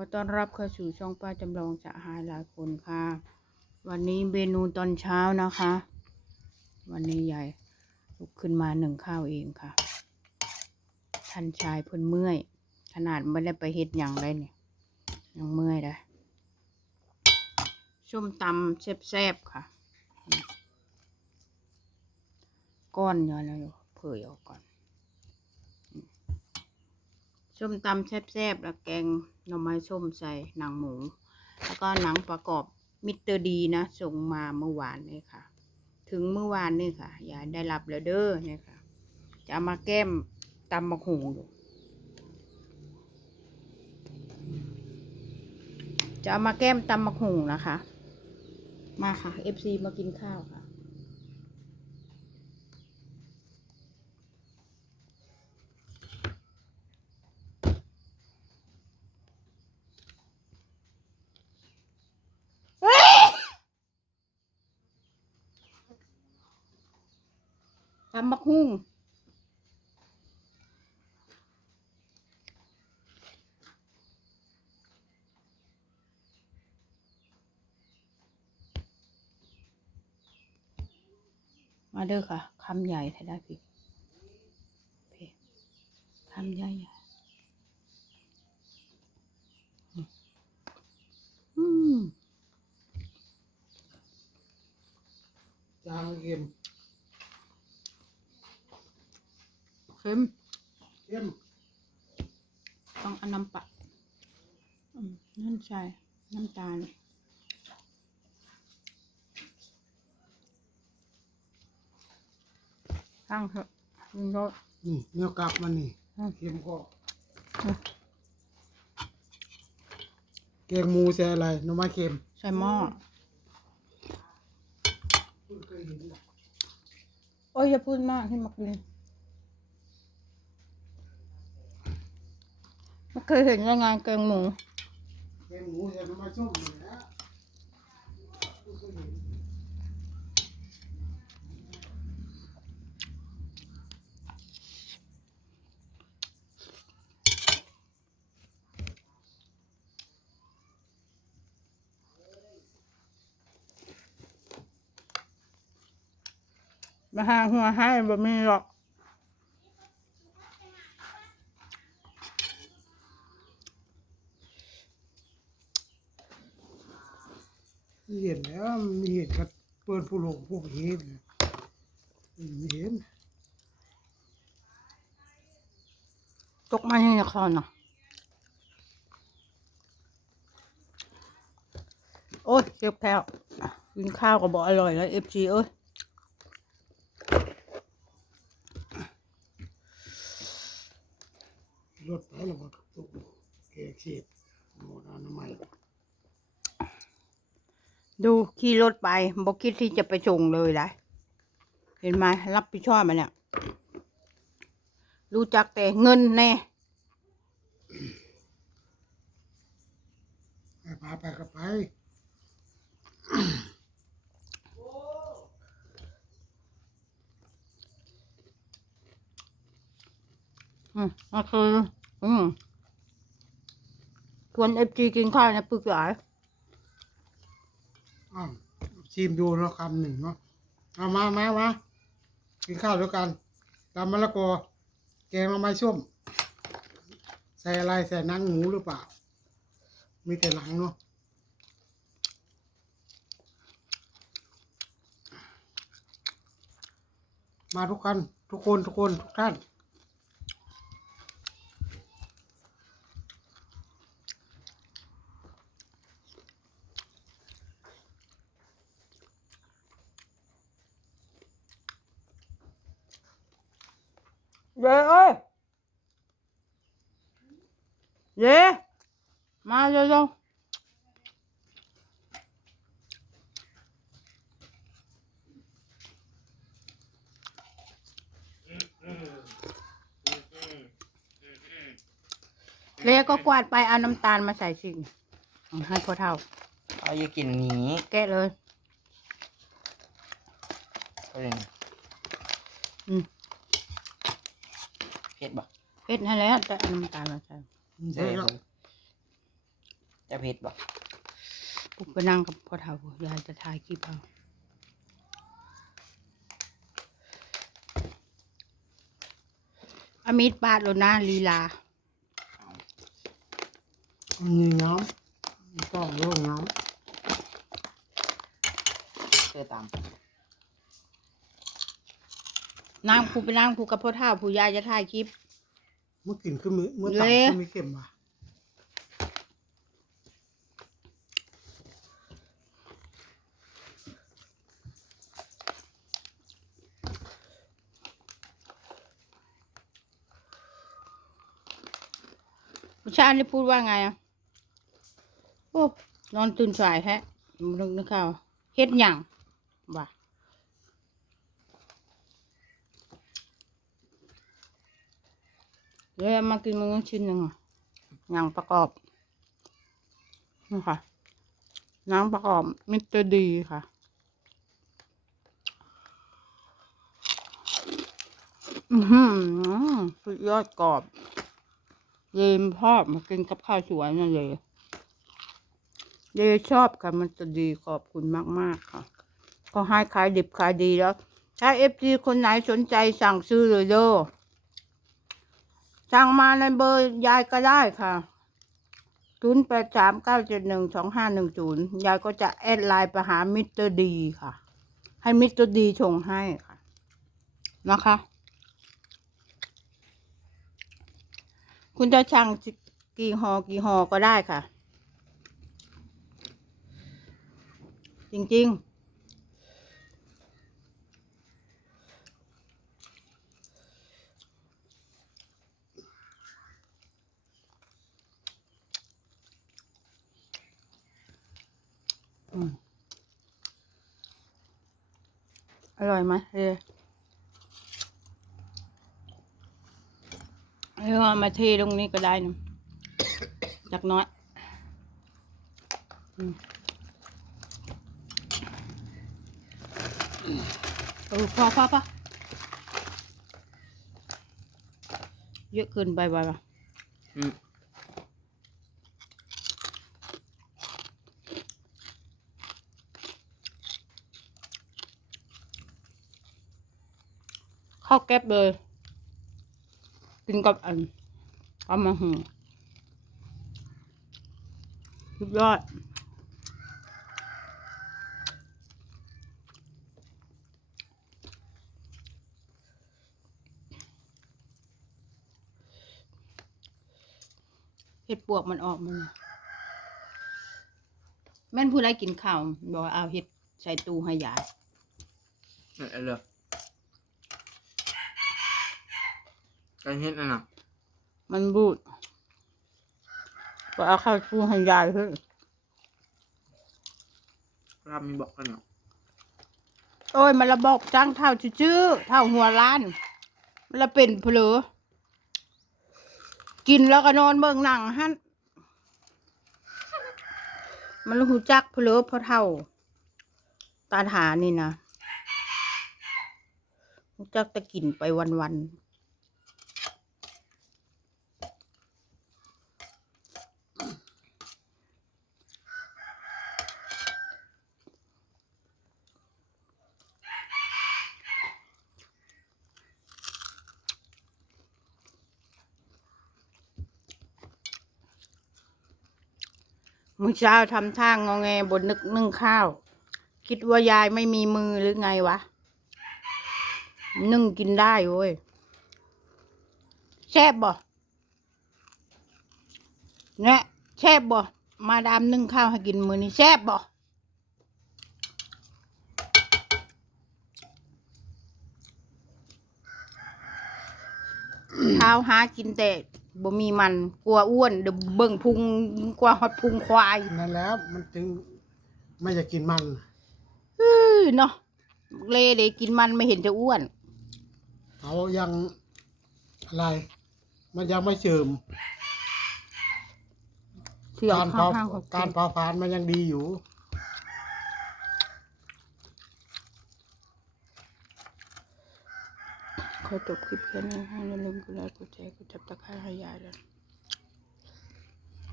อต้อนรับเข้าสู่ช่องป้าจำลองจะหายหลายคนค่ะ วันนี้เมนูตอนเช้านะคะ วันนี้ยายลุกขึ้นมาหนึ่งข้าวเองค่ะท่านชายเพิ่นเมื่อย ขนาดไม่ได้ไปเฮ็ดหยังเลยเนี่ยยังเมื่อยเลยส้มตำแซ่บๆค่ะ ก้อนเนื้อแล้วเผยออกก่อน ส้มตำแซ่บๆแล้วแกงหน่อไม้ส้มใส่หนังหมู แล้วก็หนังประกอบมิสเตอร์ดีนะ ส่งมาเมื่อวานนี่ค่ะ ถึงเมื่อวานนี่ค่ะ อย่าได้รับแล้วเด้อเนี่ยค่ะ จะมาแก้มตำมะหูอยู่จะเอามาแก้มตำมะหูนะคะ มาค่ะ FC มากินข้าวค่ะ ตำบักหุ่งมาเด้อค่ะคำใหญ่ถ้าได้พี่คำใหญ่ใหญ่อืมจางเค็ม เค็มเข้มต้องเอาน้ำปะอืมนั่นใช่น้ำตาลข้างเถอะลุงโรสนี่เนื้อกลับมันนี่อืมเค็มก็อืมแกงหมูใส่อะไรหน่อไม้เค็มใส่หม้อโอ้ยอย่าพูดมากให้มักกิน ไม่เคยเห็นยังไงแกงหมูแกงหมูใส่หน่ม้ส้มนี่แหละมาหาหัวให้บ่มีหรอก เห็นแล้วมีเห็นกับเปิดผู้หลงพวกเห็นไม่เห็นตกมาที่นครน่ะโอ้ยเจ็บแพ้วกินข้าวก็บอกอร่อยแล้วเอฟจีเอ้ยรถไปแล้วก็ตุกแกงเสียบหมดอนามัย ดูขี่รถไปบอกคิดที่จะไปส่งเลยนะเห็นไหมรับผิดชอบมันเนี่ยรู้จักแต่เงินแน่ไปพาไปก็ไปอืมก็คืออืมชวนเอฟจีกินข้าวนะปึกหลาย อ้าวชิมดูเนาะคำหนึ่งเนาะเอามามามากินข้าวด้วยกันตำมะละกอแกงหน่อไม้ส้ม ใส่อะไรใส่นังหมูหรือเปล่า มีแต่หลังเนาะมาทุกคนทุกคนทุกคนทุกท่าน เย้เอ้ยเย้มาเร็วๆ เล่ก็กวาดไปเอาน้ำตาลมาใส่สิให้พ่อเท่า เอาอย่ากินหนี้แกะเลย ก็เลยอืม เผ็ดบ่เพ็ดให้แล้วแต่เอาน้ำตาลมาใส่ใช่แล้วเลยจะเผ็ดบ่ปุ๊บไปนั่งกับพ่อเฒ่ายายจะถ่ายคลิปเอาอามิดบาดแล้วนะลีลามันมีน้ำต้องร่วงน้เจอตาม นั่งผู้ไปนั่งผู้กับพ่อเฒ่าผู้ยายจะถ่ายคลิปำเมื่อกินขึ้นมือเมื่อตัเละขึ้นมีเข็มว่ะผู้ชายนี่พูดว่าไงอะ โอ้ นอนตื่นสายแท้นึกนึกเข้าเฮ็ดหยังบ่า เลยเอามากินมึงชิ้นหนึ่งอะหยังประกอบนี่ค่ะน้ำประกอบมิสเตอร์ดีค่ะ อือหือสุดยอดกรอบเยมชอบมากินกับข้าวสวยนั่นเลยเยชอบค่ะมันจะดีขอบคุณมาก ๆ ค่ะ ก็ให้ขายดิบขายดีแล้ว ถ้าเอฟซีคนไหนสนใจสั่งซื้อเลยเด้อ สั่งมาในเบอร์ยายก็ได้ค่ะศูนย์แปดสามเก้าเจ็ดหนึ่งสองห้าหนึ่งศูนย์ยายก็จะแอดไลน์ไปหามิสเตอร์ดีค่ะ ให้มิสเตอร์ดีชงให้ค่ะ นะคะ คุณจะสั่งกี่ห่อกี่ห่อก็ได้ค่ะ จริง ๆอืม อร่อยไหมเออเอามาเทตรงนี้ก็ได้นะจากน้อยอืมเออพอพอพอเยอะเกินไปไปปะอืม ข้าวแก๊บเลย กินกับอันเอามาหุงสุดยอดเห็ดปวกมันออกมันแม่นผู้ใดกินข้าวบอกเอาเห็ดใส่ตู้ให้ยายนั่นเลย กันเฮ็ดนั่นน่ะมันบูดก็เอาข้าวตู้ให้ยายเฮ้ยรับมีบอกกันเนาะโอ้ยมันระบอกจ้างเท่าชื่อๆเท่าหัวล้าน มันละเป็นเพลอกินแล้วก็นอนเบิ่งหนังฮั่นมันหูจักเพลอเพราะเท่า ตาถานี่นะหูจักแต่กินไปวันๆ มื้อเช้าทำท่างงอแงบนนึกนึ่งข้าว คิดว่ายายไม่มีมือหรือไงวะ นึ่งกินได้เว้ยแซ่บบ่เนี่ยแซ่บบ่มาดามนึ่งข้าวให้กินมือนี้แซ่บบ่เท้าหากินแต่ บ่มีมันกลัวอ้วนเดี๋ยวเบิ่งพุงกลัวฮอดพุงควายนั่นแล้วมันจึงไม่อยากกินมันอื้อเนาะเลเดกินมันไม่เห็นจะอ้วนเขายังอะไร มันยังไม่เชิมเสื่อมการข้าเผาวข้างของการเผาผลาญมันยังดีอยู่ ขอจบคลิปแค่นี้ให้อย่าลืมกดไลค์กดแชร์กดจับตะไคร้ให้ยายเลย